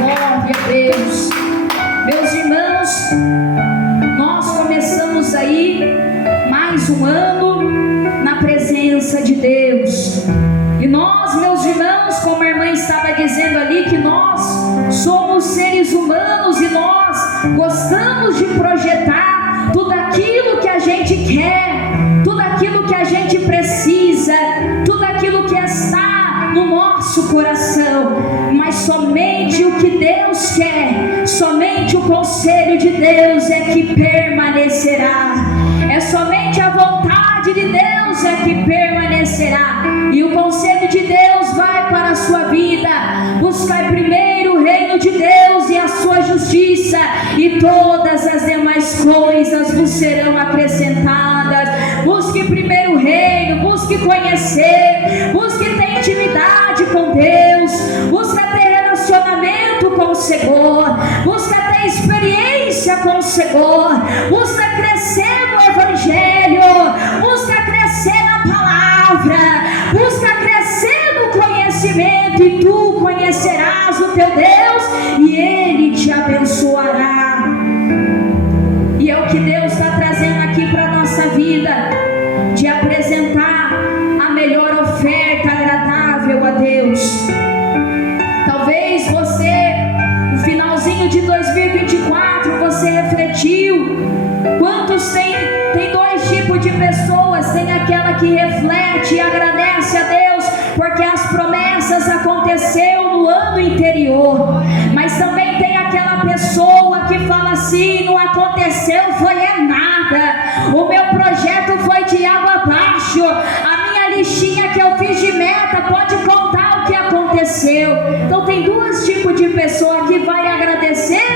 Glória a Deus. Meus irmãos, nós começamos aí mais um ano na presença de Deus. E nós, meus irmãos, como a irmã estava dizendo ali, que nós somos seres humanos e nós gostamos de projetar tudo aquilo que a gente quer, tudo aquilo que a gente precisa, tudo aquilo que está no nosso coração. Mas somente o que Deus quer, somente o conselho de Deus é que permanecerá. É somente a vontade de Deus é que permanecerá. E o conselho de Deus vai para a sua vida. Buscai primeiro o reino de Deus e a sua justiça, e todas as demais coisas vos serão acrescentadas. Busque primeiro o reino, busque conhecer, busque ter intimidade com Deus, busque ter relacionamento com o Senhor, busque ter experiência com o Senhor, busque crescer no Evangelho, busque crescer na palavra, busque crescer no conhecimento, e tu conhecerás o teu Deus e Ele te abençoará. E é o que Deus está trazendo aqui para a nossa vida, de apresentar a melhor oferta agradável a Deus. Talvez você, no finalzinho de 2024, você refletiu. Quantos tem dois tipos de pessoas? Tem aquela que reflete e agradece a Deus porque as promessas aconteceram no ano anterior, mas também tem aquela pessoa que fala assim: não aconteceu, foi nada, o meu projeto foi de água abaixo, a minha listinha que eu fiz de meta pode contar o que aconteceu. Então tem dois tipos de pessoa: que vai agradecer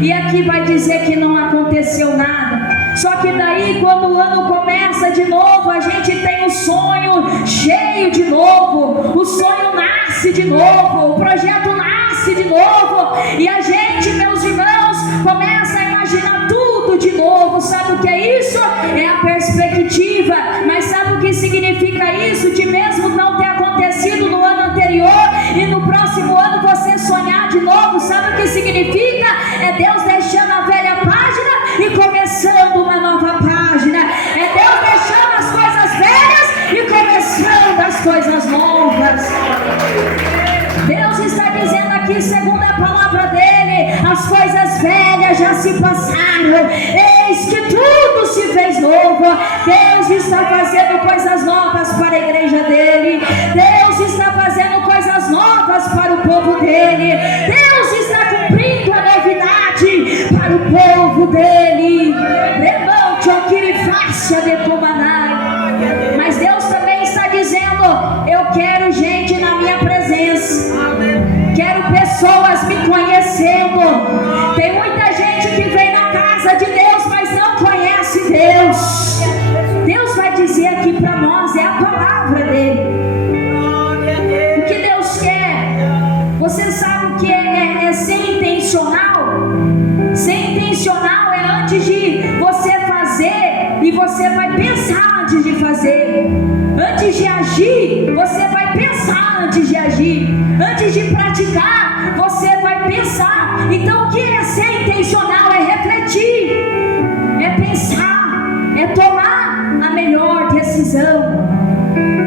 e aqui vai dizer que não aconteceu nada. Só que daí, quando o ano começa de novo, a gente tem o sonho cheio de novo, o sonho nasce de novo, o projeto nasce de novo, e a gente, meus irmãos, começa a imaginar tudo de novo. Sabe o que é isso? É a perspectiva. Mas sabe o que significa isso? De mesmo não ter acontecido no ano anterior e no próximo ano você sonhar de novo. Sabe o que significa? É Deus deixando a velha página e começando uma nova página. É Deus deixando as coisas velhas e começando as coisas novas. Deus está dizendo aqui, segundo a palavra dele: as coisas velhas já se passaram, eis que tudo se fez novo. Deus está fazendo coisas novas para a igreja dele. Deus está fazendo coisas novas para o povo dele. Deus está cumprindo a novidade para o povo dele. Levante o que lhe faça de Tomanai. Mas Deus também está dizendo: eu quero gente na minha presença, quero pessoas me conhecendo. Tem muita gente que vem na casa de Deus, mas não conhece Deus. Deus vai dizer aqui para nós, é a palavra dele. O que Deus quer, você sabe o que é ser intencional? Ser intencional é antes de você fazer, e você vai pensar antes de fazer. Antes de agir, você vai pensar antes de agir. Antes de praticar, você vai pensar. Então o que é ser intencional? É refletir, é pensar, é tomar a melhor decisão.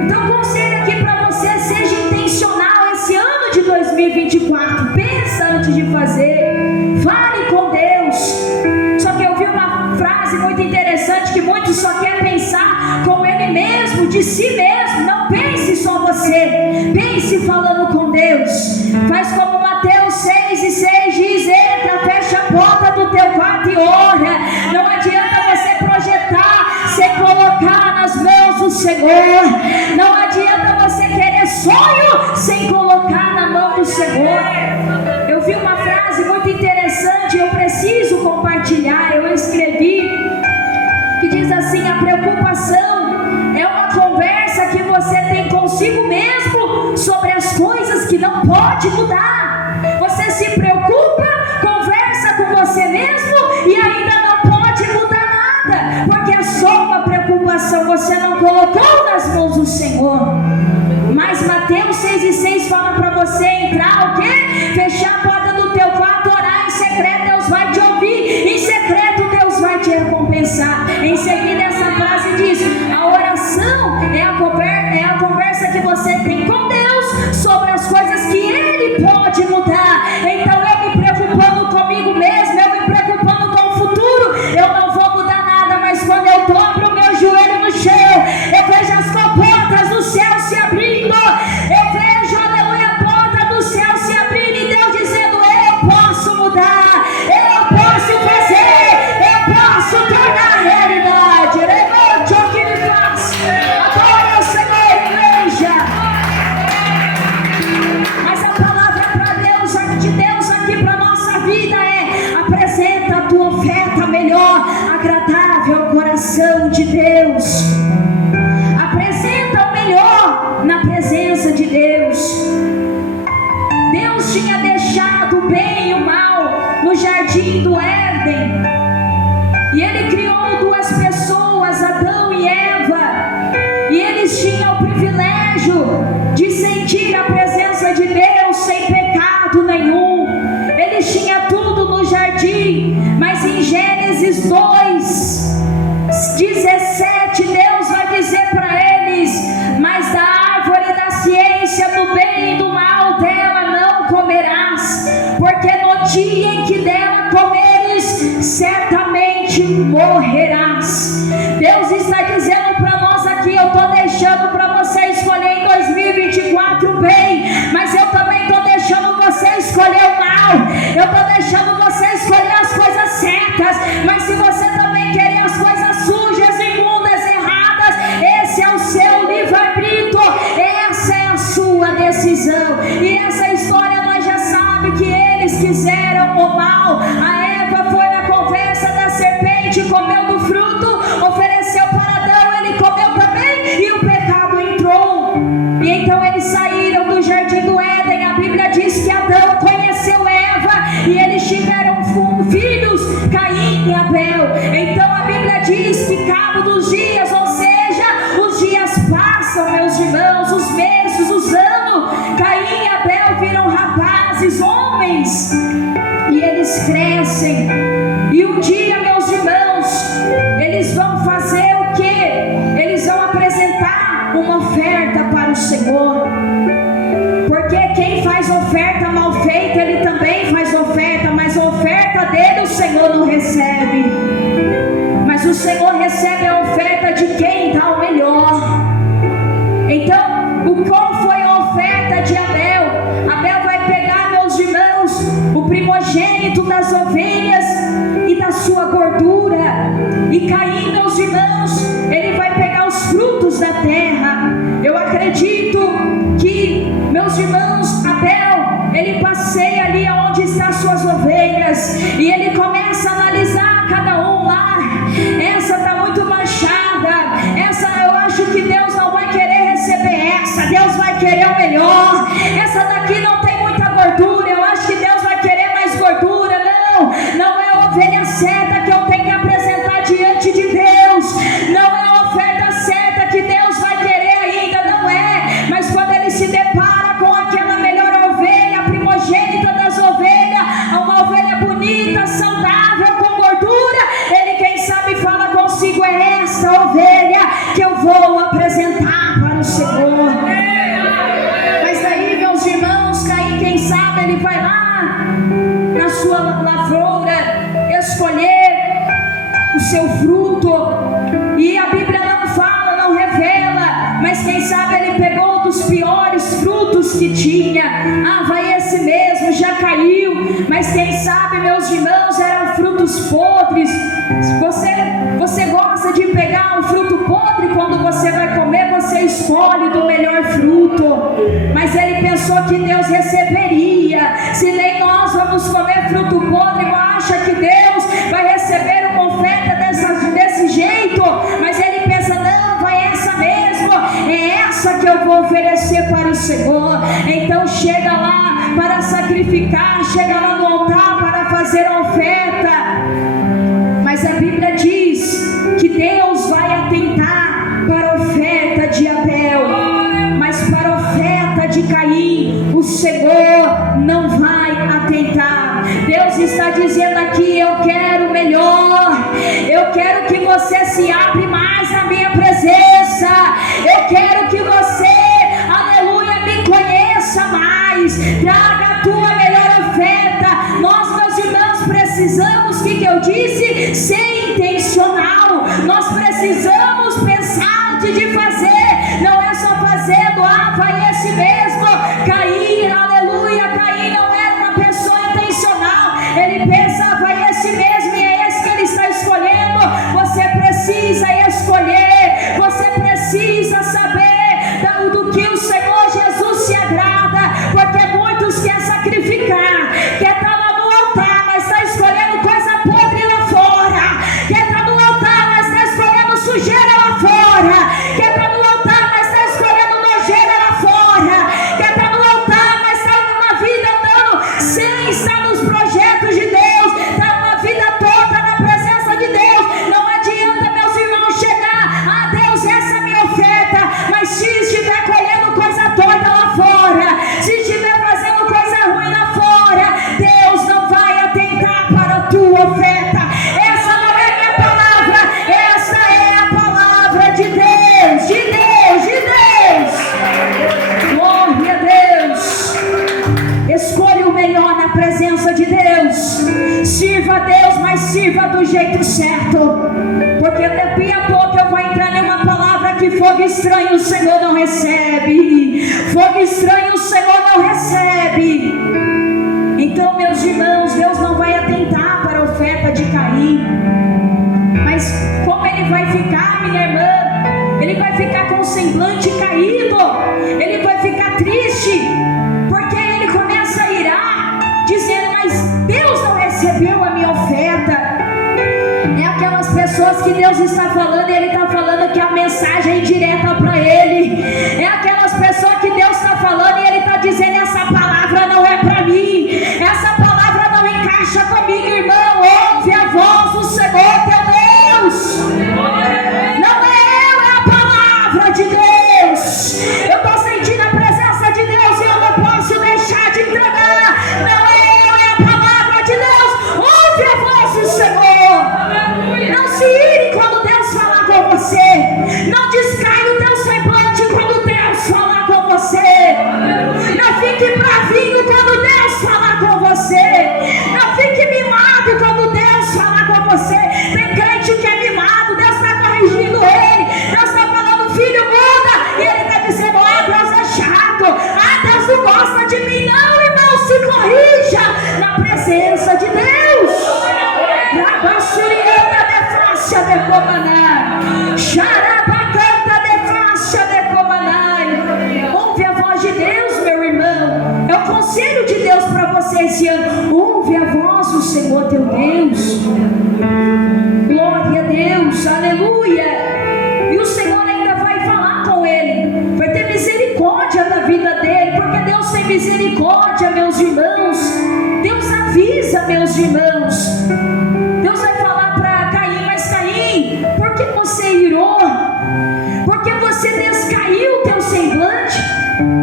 Então o conselho aqui para você: seja intencional esse ano de 2024. Pensa antes de fazer, fale com Deus. Só que eu vi uma frase muito interessante, que muitos só querem pensar com ele mesmo, de si mesmo. Não pense só você, pense falando com Deus. Faz como Mateus 6:6 diz: entra, fecha a porta do teu quarto e ora. Não adianta você projetar sem colocar nas mãos do Senhor. Não adianta você querer sonho sem colocar na mão do Senhor. Eu vi uma frase muito interessante, eu preciso compartilhar, eu escrevi, que diz assim: a preocupação é uma conversa que você tem consigo mesmo sobre as coisas que não pode mudar. Você se preocupa, conversa com você mesmo e ainda não pode mudar nada, porque é só uma preocupação, você não colocou nas mãos do Senhor. Mas Mateus 6:6 fala para você entrar o quê? Fechar a porta do teu a tua oferta melhor, agradável ao coração de Deus. Apresenta o melhor na presença de Deus. Deus tinha deixado o bem e o mal no jardim do Éden, e Ele criou duas pessoas, Adão e Eva, e eles tinham o privilégio de sentir a presença de Deus sem pecado nenhum. Eles tinham tudo no jardim, mas em Gênesis 2:17 Deus vai dizer para eles: mas da árvore da ciência do bem e do mal dela não comerás, porque no dia em que dela comeres, certamente morrerás. Deus está dizendo para nós aqui: eu estou deixando para você escolher em 2024 o bem, mas eu também estou deixando você escolher o mal. Eu estou deixando você escolher as coisas certas, mas se você também querer as coisas sujas, imundas, erradas, esse é o seu livre-arbítrio, essa é a sua decisão. E essa história nós já sabemos que eles quiseram o mal. A Eva foi na conversa da serpente, comeu do fruto, ofereceu para Adão, ele comeu também, e o pecado entrou. E então eles saíram do jardim do Éden. A Bíblia diz que Adão conheceu Eva e eles tiveram filhos, Caim e Abel. Então a Bíblia diz que cabo dos dias, ou seja, os dias passam, meus irmãos, os meses, os anos, Caim e Abel viram rapazes, homens, e eles crescem. E um dia, meus irmãos, eles vão fazer o quê? Eles vão apresentar uma oferta para o Senhor, porque quem faz oferta mal feita, ele também faz oferta, mas a oferta dele o Senhor não recebe. Mas o Senhor recebe a oferta de quem dá o melhor. Então, qual foi a oferta de Abel? Abel vai pegar, meus irmãos, o primogênito das ovelhas e da sua gordura. E Caim, meus irmãos, ele vai pegar os frutos da terra. Eu acredito que, meus irmãos, Abel, ele passeia ali onde estão as suas ovelhas, e ele começa a analisar cada um lá. Essa está muito manchada, essa eu acho que Deus não vai querer receber essa, Deus vai querer o melhor. Essa daqui não tem muita gordura, eu acho que Deus vai querer mais gordura. Não é a ovelha certa que eu tenho que apresentar diante de Deus, não é a oferta certa que Deus vai querer ainda, não é. Mas quando ele se depara com aquela melhor ovelha, a primogênita das ovelhas, uma ovelha bonita, saudável, com gordura, ele, quem sabe, fala consigo: é essa ovelha que eu vou apresentar para o Senhor. Mas daí, meus irmãos, Caim, quem sabe, ele vai lá na sua lavoura escolher o seu fruto, e a Bíblia não fala, não revela, mas quem sabe ele pegou dos piores frutos que tinha. Vai esse mesmo, já caiu. Mas quem sabe, meus irmãos, eram frutos podres. Você gosta de pegar um fruto podre? Quando você vai comer, você escolhe do melhor fruto. Mas ele pensou que Deus receberia. Se nem nós vamos comer fruto podre, acha que Deus vai receber uma oferta desse jeito? Mas ele pensa: não, vai essa mesmo, é essa que eu vou oferecer para o Senhor. Então chega lá para sacrificar, chega lá no altar para fazer a oferta. Mas a Bíblia diz que Deus vai atentar para a oferta de Abel, mas para a oferta de Caim o Senhor não vai atentar. Deus está dizendo aqui: eu quero melhor, eu quero que você se abre mais na minha presença, eu quero que você, aleluia, me conheça mais, traga a tua melhor oferta. Nós, meus irmãos, precisamos, o que eu disse? Ser intencional. Nós precisamos pensar antes de fazer, não é só fazendo, vai esse mesmo. Caim, aleluia, Caim não era uma pessoa intencional, ele pensa: vai esse mesmo, e é esse que ele está escolhendo. Você precisa escolher, você precisa saber do que o Senhor Jesus se agrada, porque muitos querem sacrificar, quer estar lá no altar, mas está escolhendo coisa podre nos projetos de Deus, está uma vida toda na presença de Deus. Não adianta, meus irmãos, chegar, Deus, essa é a minha oferta, mas se estiver colhendo coisa torta lá fora, se estiver fazendo coisa ruim lá fora, Deus não vai atentar para a tua oferta. Essa não é minha palavra, essa é a palavra de Deus, de Deus, de Deus. Glória a Deus. Escolha o melhor na presença de Deus. Sirva a Deus, mas sirva do jeito certo, porque daqui a pouco eu vou entrar em uma palavra que fogo estranho o Senhor não recebe. Fogo estranho o Senhor não recebe. Então, meus irmãos, Deus não vai atentar para a oferta de Caim. Mas como ele vai ficar, minha irmã? Ele vai ficar com o semblante caído. Ele vai ficar triste, porque ele começa a irar, dizendo: mas Deus não recebeu a minha oferta. É aquelas pessoas que Deus está falando e Ele está falando que a mensagem é indireta para ele. É aquelas pessoas que Deus está falando e Ele está dizendo: essa palavra não é para mim, essa palavra não encaixa comigo, irmão. Ouve a voz do Senhor teu Deus. Não é eu, é a palavra de Deus. Eu estou sentindo a presença de Deus e eu não posso deixar de entregar. Não é eu, é a palavra de Deus. Ouve a voz do Senhor. Não se ire quando Deus falar com você. Não descaia o teu semblante quando Deus falar com você. Não fique bravinho quando Deus falar com você. Não fique mimado quando Deus falar com você. Tem crente que é mimado, Deus está corrigindo ele. Deus está falando: filho, muda. E ele está dizendo: Deus é chato. Deus não gosta de mim. Não, irmão, se corrija na presença de Deus. Rabassurianda de fácia de comanar. Xarabacanta de fácia de comanar. Ouve a voz de Deus, meu irmão. É o conselho de Deus para você esse ano. Ouve a voz do Senhor teu Deus. Glória a Deus, aleluia. E o Senhor ainda vai falar com ele, vai ter misericórdia da vida dele, porque Deus tem misericórdia, meus irmãos. Deus avisa, meus irmãos. Deus vai falar para Caim: mas Caim, por que você irou? Porque você descaiu o teu semblante?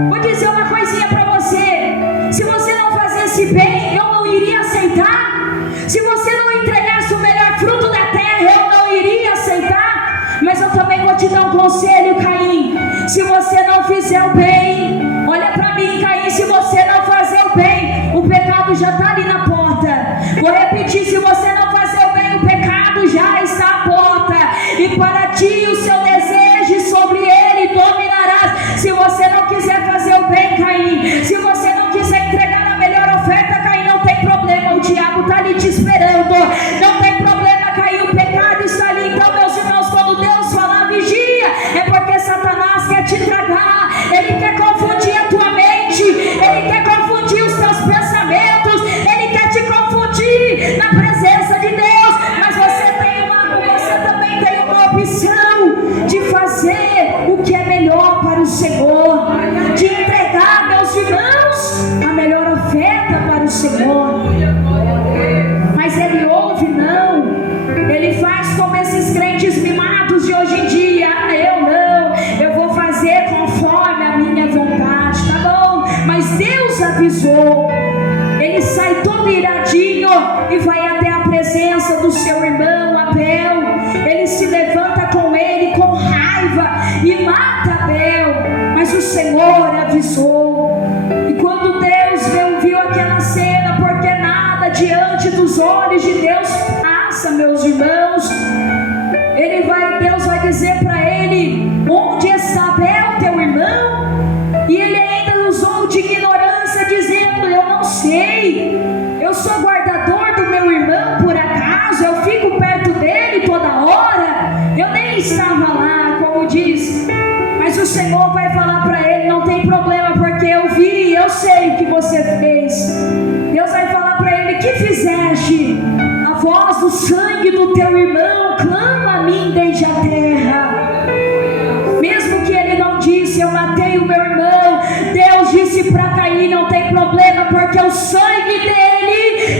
Vou dizer uma coisinha para você: se você não fizesse bem, eu não iria aceitar. Se você não entregasse o melhor fruto da terra, eu não iria aceitar. Mas eu também vou te dar um conselho, Caim. Se você não fizer o bem, olha para mim, Caim, se você não fazer o bem, o pecado já está ali na porta. Vou repetir: se você não fazer o bem, o pecado já está à porta. E para ti o seu desejo sobre ele dominarás. Se você não quiser fazer o bem, Caim, se você não quiser entregar a melhor oferta, Caim, não tem problema. O diabo está ali te esperando. Não tem problema, Caim, o pecado está ali. Então, meus irmãos, quando Deus falar vigia, é porque Satanás quer te tragar. Ele quer confundir a tua mente. Ele quer confundir os teus pensamentos. Ele quer te confundir na presença de Deus. Mas você também tem uma opção de fazer o que é melhor para o Senhor, de entregar, meus irmãos, a melhor oferta para o Senhor. Mas ele ouve? Não. Ele faz como esses crentes mimados de hoje em dia: eu não, eu vou fazer conforme a minha vontade. Tá bom, mas Deus avisou. Ele sai todo iradinho e vai até a presença do seu irmão Abel. Ele se levanta com ele com raiva e mata Abel. Mas o Senhor avisou. E quando Deus viu aquela cena, porque nada diante dos olhos de Deus passa, meus irmãos, Deus vai dizer para ele: onde está Abel, teu irmão? E ele ainda usou de ignorância, dizendo: eu não sei, eu sou guardador do meu irmão, por acaso eu fico perto dele toda hora? Eu nem estava lá, como diz. Mas o Senhor vai falar para ele: não tem problema, porque eu vi, eu sei o que você fez. Deus vai falar para ele: que fizeste? A voz do sangue do teu irmão clama a mim desde a terra. Mesmo que ele não disse: eu matei o meu irmão, Deus disse para Caim: não tem problema, porque o sangue dele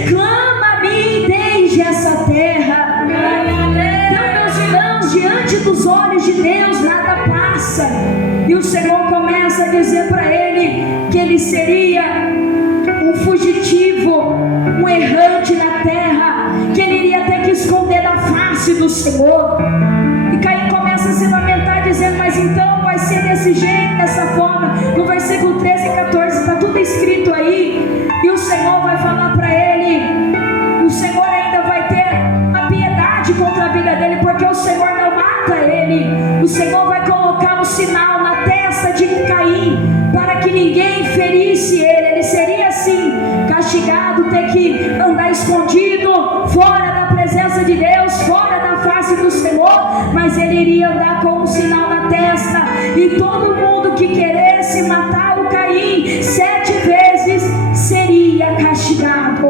sinal na testa de Caim, para que ninguém ferisse ele. Ele seria assim castigado, ter que andar escondido, fora da presença de Deus, fora da face do Senhor, mas ele iria andar com um sinal na testa, e todo mundo que queresse matar o Caim 7 vezes seria castigado.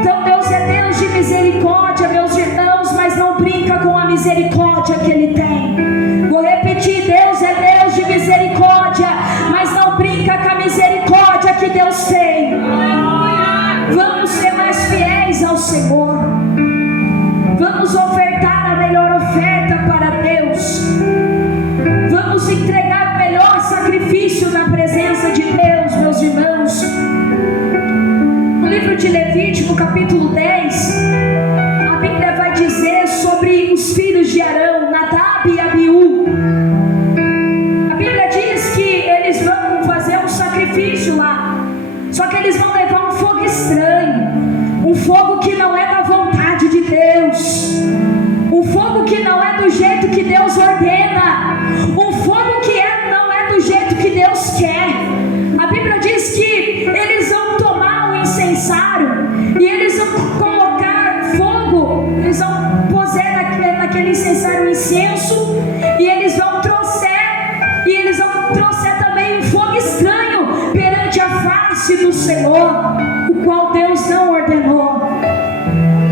Então Deus é Deus de misericórdia, meus irmãos, mas não brinca com a misericórdia que Ele tem. Vou repetir, Deus é Deus de misericórdia, mas não brinca com a misericórdia que Deus tem. Vamos ser mais fiéis ao Senhor, vamos ofertar a melhor oferta para Deus, vamos entregar o melhor sacrifício na presença de Deus, meus irmãos. No livro de Levítico, capítulo 10, a Bíblia vai dizer sobre os filhos de Arão, Nadab e Abiú. A Bíblia diz que eles vão fazer um sacrifício lá, só que eles vão levar um fogo estranho, um fogo que não é da vontade de Deus, um fogo que não é do jeito que Deus ordena, um fogo que não é do jeito que Deus quer. A Bíblia diz que eles vão tomar um incensário e eles vão colocar fogo, eles vão poser naquele incensário um incenso, e eles vão trouxer também um fogo estranho perante a face do Senhor, o qual Deus não ordenou.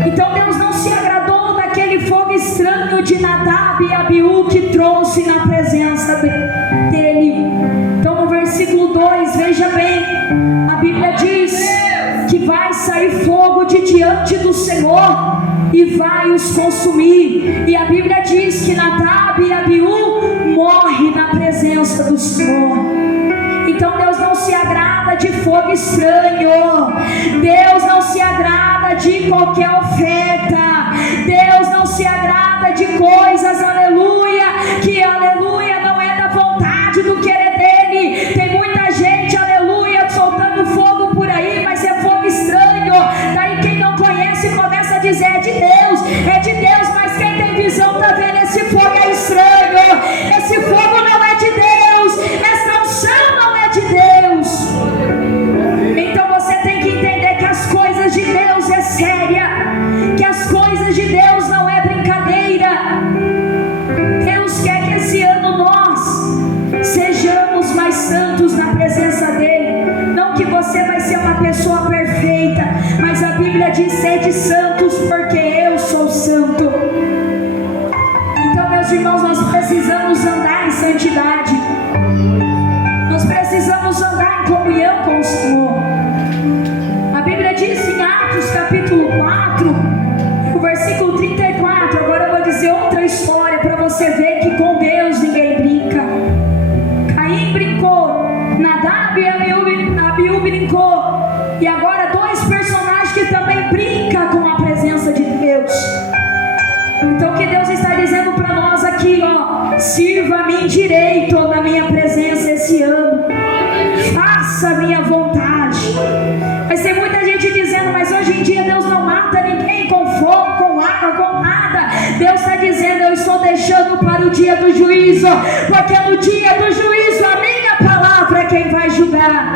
Então Deus não se agradou daquele fogo estranho de Nadab e Abiú que trouxe na presença dele. Então no versículo 2, veja bem, a Bíblia diz que vai sair fogo de diante do Senhor e vai os consumir. E a Bíblia diz que Nadab e Abiú morrem na presença do Senhor. Então Deus não se agrada de fogo estranho, Deus não se agrada de qualquer oferta, Deus não se agrada de coisas, aleluia, que aleluia não é da vontade do querer dele. Tem muita gente, aleluia, soltando fogo por aí, mas é fogo estranho. Daí quem não conhece começa a dizer é de Deus, mas quem tem visão tá vendo, esse fogo é estranho, esse fogo não é de Deus, essa unção não é de Deus. Então você tem que entender que as coisas de Deus é séria, que as coisas de Deus não é brincadeira. Deus quer que esse ano nós sejamos mais santos na presença dele. Não que você vai ser uma pessoa perfeita, mas a Bíblia diz: sede santos porque eu sou santo. Então, meus irmãos, nós precisamos andar em santidade, nós precisamos andar em comunhão com o Senhor. A Bíblia diz em Atos capítulo 4, o versículo 34, agora eu vou dizer outra história para você ver que com Deus ninguém brinca. Caim brincou, Nadab e Abiú brincou, e agora dois personagens que também brincam com a presença de Deus. Então o que Deus está dizendo para nós aqui, ó: sirva-me direito na minha presença esse ano, faça a minha vontade. Mas tem muita gente dizendo: mas hoje em dia Deus não mata ninguém com fogo, com água, com nada. Deus está dizendo: eu estou deixando para o dia do juízo, porque no dia do juízo a minha palavra é quem vai julgar.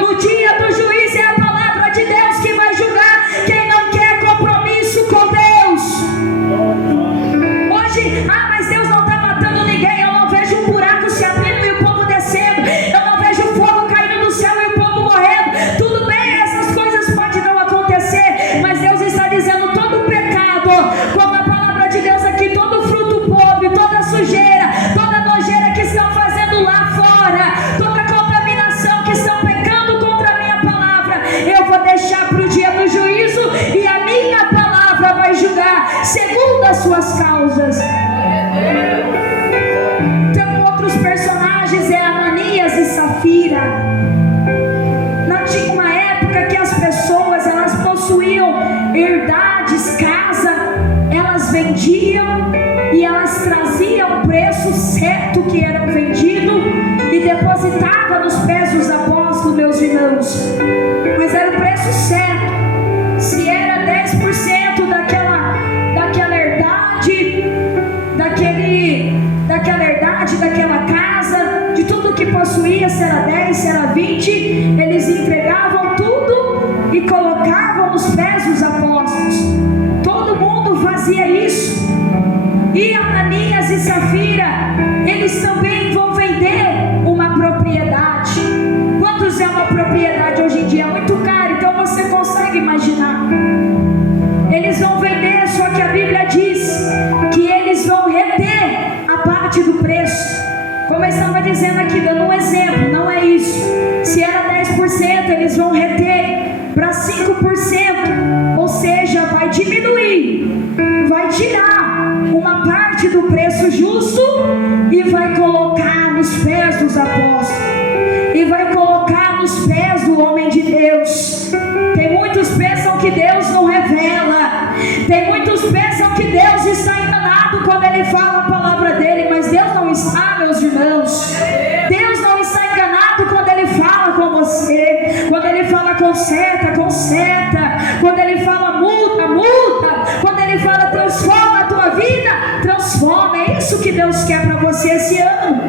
No dia do juízo é a palavra de Deus que vai julgar quem não quer compromisso com Deus. Hoje, mas Deus não está matando ninguém, eu não vejo um buraco se abrindo e o povo descendo, eu não vejo fogo caindo do céu e o povo morrendo. Tudo bem, essas coisas podem não acontecer, mas Deus está dizendo: todo pecado, como a palavra de Deus aqui, todo fruto podre, toda sujeira, toda nojeira que estão fazendo lá fora, toda contaminação que estão pecando contra a minha palavra, eu vou deixar para o dia do juízo, e a minha palavra vai julgar segundo as suas causas. Então outros personagens é Ananias e Safira. Tinha uma época que as pessoas, elas possuíam herdades, casa, elas vendiam e elas traziam o preço certo que eram vendido e depositavam nos pés dos apóstolos, meus irmãos. Mas era o preço certo. Se era 10% daquela herdade, muitos pensam que Deus não revela. Tem muitos pensam que Deus está enganado quando Ele fala a palavra dEle. Mas Deus não está, meus irmãos. Deus não está enganado quando Ele fala com você. Quando Ele fala conserta, conserta. Quando Ele fala muda, muda. Quando Ele fala transforma a tua vida, transforma. É isso que Deus quer para você esse ano.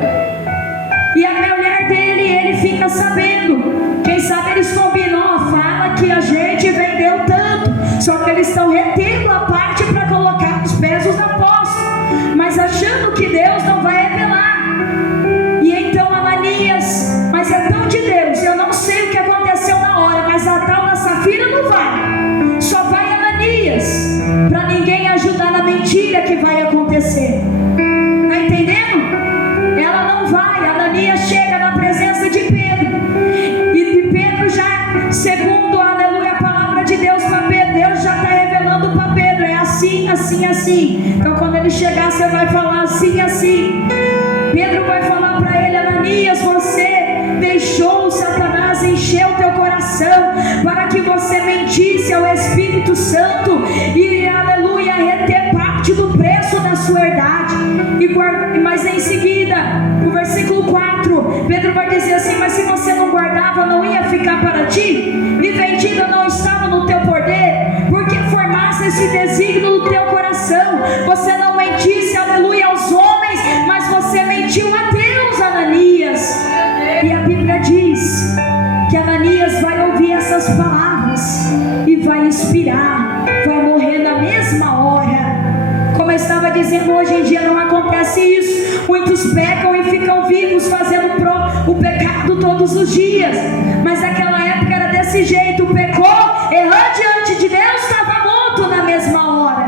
E a mulher dele, ele fica sabendo. Quem sabe eles combinam, ó, fala que a gente vendeu tanto. Só que eles estão retendo a parte para colocar os pés dos apóstolos, mas achando que Deus não vai revelar. E então Ananias, mas é tão de Deus, eu não sei o que aconteceu na hora, mas a tal da Safira não vai. Só vai Ananias, para ninguém ajudar na mentira que vai acontecer. Está entendendo? Ela não vai. Ananias chega na presença de Pedro, e Pedro já, segundo, aleluia, a palavra de Deus para Pedro, Deus já está revelando para Pedro, é assim, assim, assim. Então quando ele chegar, você vai falar assim, assim. Pedro vai falar para ele: Ananias, você deixou Satanás encher o teu coração para que você mentisse ao Espírito Santo e, aleluia, reter parte do preço da sua herdade. Mas em seguida, no versículo 4, Pedro vai dizer assim: mas se você não guardava, não ia ficar para ti? E vendida não estava no teu poder? Porque formasse esse desígnio no teu coração. Você não mentisse, aleluia, aos homens, mas você mentiu a Deus, Ananias. E a Bíblia diz que Ananias vai ouvir essas palavras e vai expirar, vai morrer na mesma hora. Como eu estava dizendo, hoje em dia não acontece isso. Muitos pecam e ficam vivos fazendo o pecado todos os dias. Mas naquela época era desse jeito: pecou, errou diante de Deus, estava morto na mesma hora.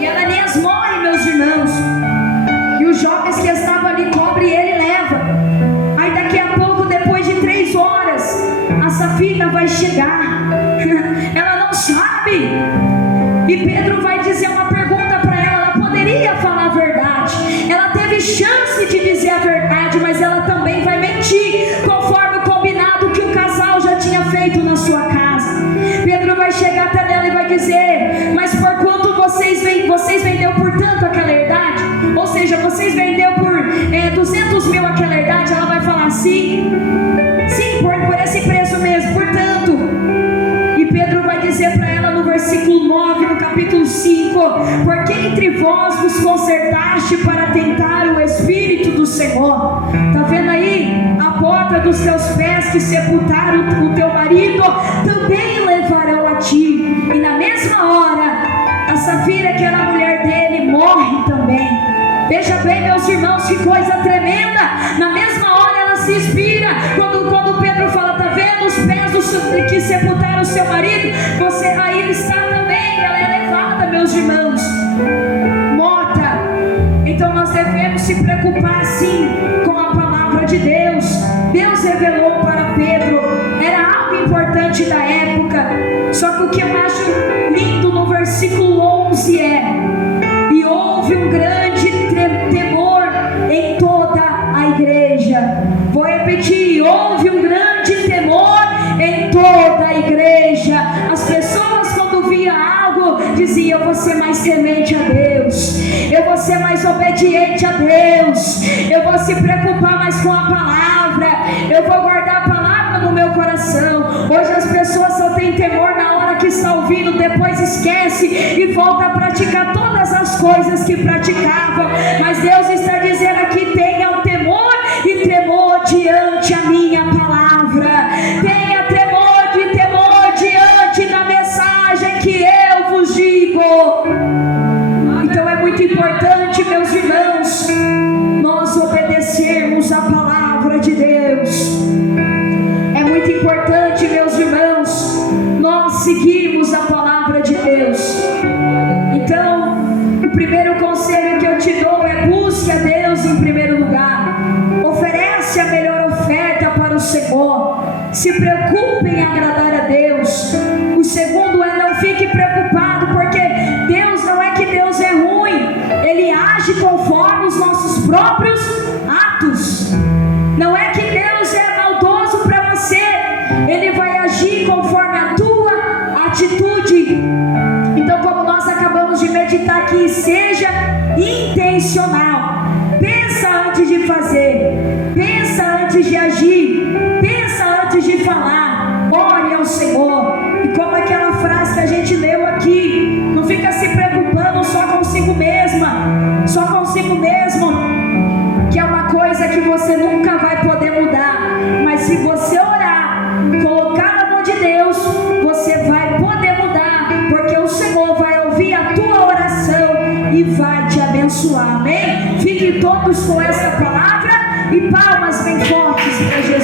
E Ananias morre, meus irmãos. E os jovens que estavam ali cobrem ele e leva. Aí daqui a pouco, depois de 3 horas, a Safira vai chegar. Ela não sabe. E Pedro vai dizer uma pergunta para ela. Ela poderia falar a verdade, ela teve chance de dizer a verdade, mas ela também vai mentir, conforme o combinado que o casal já tinha feito na sua casa. Pedro vai chegar até ela e vai dizer: mas por quanto vocês vendeu por tanto aquela herdade? Ou seja, vocês vendeu por 200 mil aquela herdade? Ela vai falar: sim, por esse preço mesmo, portanto. E Pedro vai dizer para ela no versículo 9, no capítulo 5: porque entre vós vos concertaste para tentar o Espírito do Senhor. Está vendo aí? A porta dos teus pés que sepultaram o teu marido também levarão a ti. E na mesma hora, a Safira, que era a mulher dele, morre também. Veja bem, meus irmãos, que coisa tremenda. Na mesma hora ela se inspira. Quando Pedro fala: está vendo os pés que sepultaram o seu marido? Você aí está também. Ela é levada, meus irmãos, morta. Então nós devemos se preocupar sim com a palavra de Deus. Deus revelou para Pedro, era algo importante da época. Só que o que eu acho lindo no versículo 11 é: e houve um grande temor em toda a igreja. Vou repetir: houve um grande temor em toda a igreja. As pessoas, quando via algo, diziam: eu vou ser mais temente a Deus, eu vou ser mais obediente a Deus, eu vou se preocupar mais com a palavra, eu vou guardar a palavra no meu coração. Hoje as pessoas só têm temor na hora que está ouvindo, depois esquece e volta a praticar todas as coisas que praticava. Mas Deus está dizendo aqui: tenha o temor e tremor diante a minha palavra. Tenha temor diante da mensagem que eu vos digo. Então é muito importante, meus irmãos, nós obedecermos a palavra de Deus. É muito importante, meus irmãos, nós seguirmos a palavra de Deus. Então, o primeiro conselho que eu te dou é: busque a Deus em primeiro lugar. Oferece a melhor oferta para o Senhor. Se preocupe em agradar a Deus. O segundo é: não fique preocupado, porque Deus não é que Deus é ruim. Ele age conforme os nossos próprios atos. Não é que Deus é maldoso para você. Ele vai agir conforme a tua está aqui, seja intencional. Pensa antes de fazer, pensa antes de agir, pensa antes de falar. Ore ao Senhor. E como aquela frase que a gente leu aqui, não fica se preocupando só consigo mesma, só consigo mesmo, que é uma coisa que você nunca vai poder mudar. Mas se você orar, colocar na mão de Deus, você vai poder mudar, porque o Senhor vai ouvir a tua oração e vai te abençoar. Amém? Fiquem todos com essa palavra e palmas bem fortes para Jesus.